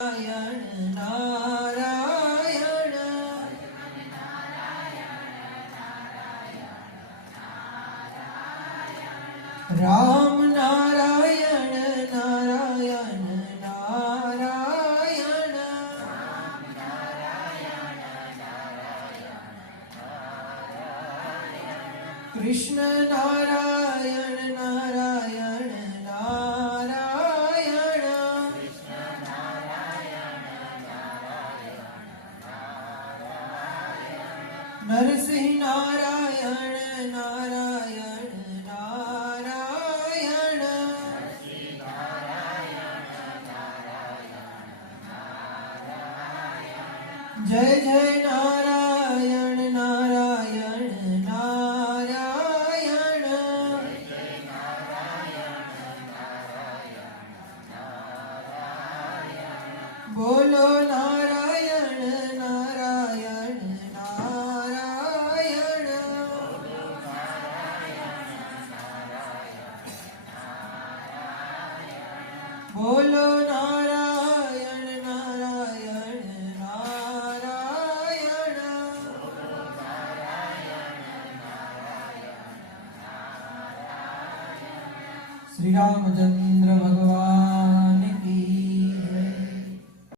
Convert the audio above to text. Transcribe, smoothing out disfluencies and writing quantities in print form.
નારાયણ નારાયણ રામ નારાયણ નારાયણ નારાયણ કૃષ્ણ નારાયણ નારાયણ નરસિંહ નારાયણ નારાયણ નારાયણ જય જય નારાયણ નારાયણ નારાયણ બોલો નારાયણ નારાયણ બોલો નારાયણ નારાયણ નારાયણ શ્રી રામચંદ્ર ભગવાન